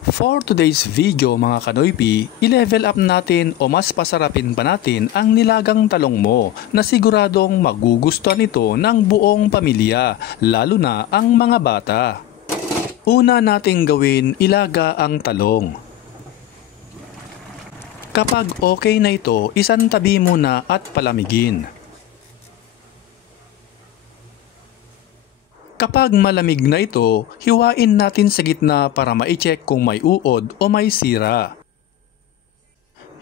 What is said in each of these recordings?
For today's video mga kanoypi, i-level up natin o mas pasarapin pa natin ang nilagang talong mo na siguradong magugustuhan ito ng buong pamilya, lalo na ang mga bata. Una nating gawin, ilaga ang talong. Kapag okay na ito, isantabi muna at palamigin. Kapag malamig na ito, hiwain natin sa gitna para ma-check kung may uod o may sira.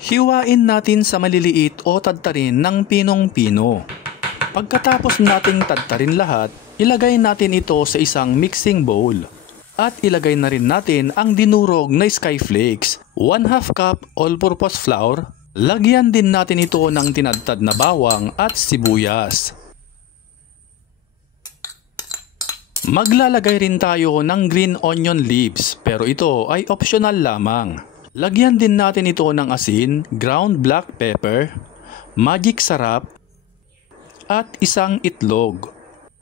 Hiwain natin sa maliliit o tadtarin ng pinong-pino. Pagkatapos nating tadtarin lahat, ilagay natin ito sa isang mixing bowl. At ilagay na rin natin ang dinurog na skyflakes, 1/2 cup all-purpose flour. Lagyan din natin ito ng tinadtad na bawang at sibuyas. Maglalagay rin tayo ng green onion leaves pero ito ay optional lamang. Lagyan din natin ito ng asin, ground black pepper, magic sarap, at isang itlog.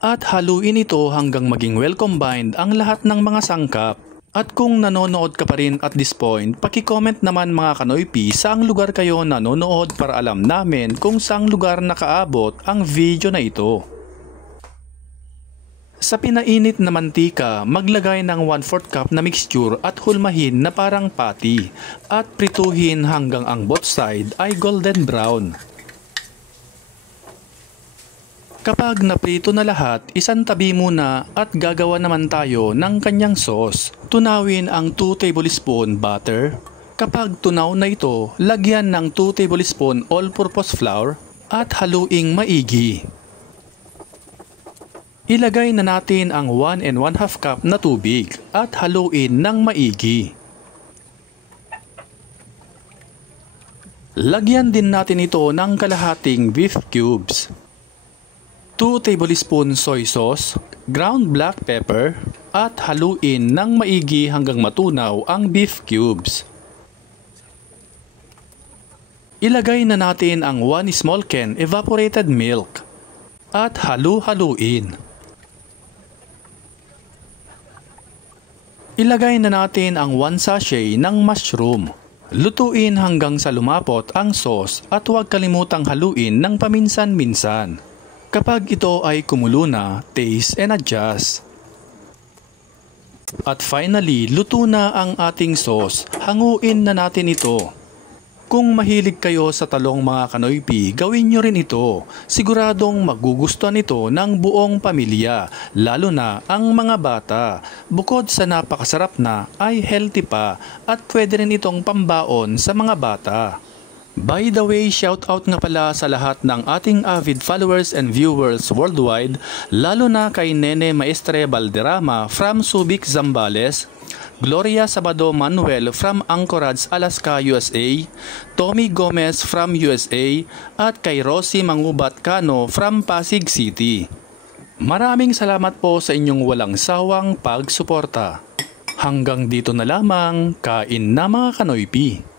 At haluin ito hanggang maging well combined ang lahat ng mga sangkap. At kung nanonood ka pa rin at this point, paki-comment naman mga kanoypi saang lugar kayo nanonood para alam namin kung saang lugar nakaabot ang video na ito. Sa pinainit na mantika, maglagay ng 1/4 cup na mixture at hulmahin na parang patty at prituhin hanggang ang both side ay golden brown. Kapag naprito na lahat, isantabi muna at gagawa naman tayo ng kanyang sauce. Tunawin ang 2 tablespoon butter. Kapag tunaw na ito, lagyan ng 2 tablespoon all-purpose flour at haluing maigi. Ilagay na natin ang 1 1/2 cup na tubig at haluin ng maigi. Lagyan din natin ito ng kalahating beef cubes, 2 tablespoon soy sauce, ground black pepper, at haluin ng maigi hanggang matunaw ang beef cubes. Ilagay na natin ang 1 small can evaporated milk at halu-haluin. Ilagay na natin ang 1 sachet ng mushroom. Lutuin hanggang sa lumapot ang sauce at huwag kalimutang haluin ng paminsan-minsan. Kapag ito ay kumulo na, taste and adjust. At finally, luto na ang ating sauce. Hanguin na natin ito. Kung mahilig kayo sa talong mga kanoypi, gawin nyo rin ito. Siguradong magugustuhan ito ng buong pamilya, lalo na ang mga bata. Bukod sa napakasarap na, ay healthy pa at pwede rin itong pambaon sa mga bata. By the way, shout out nga pala sa lahat ng ating avid followers and viewers worldwide, lalo na kay Nene Maestre Valderrama from Subic, Zambales, Gloria Sabado Manuel from Anchorage, Alaska, USA, Tommy Gomez from USA, at kay Rosie Mangubat Cano from Pasig City. Maraming salamat po sa inyong walang sawang pagsuporta. Hanggang dito na lamang, kain na mga kanoypi.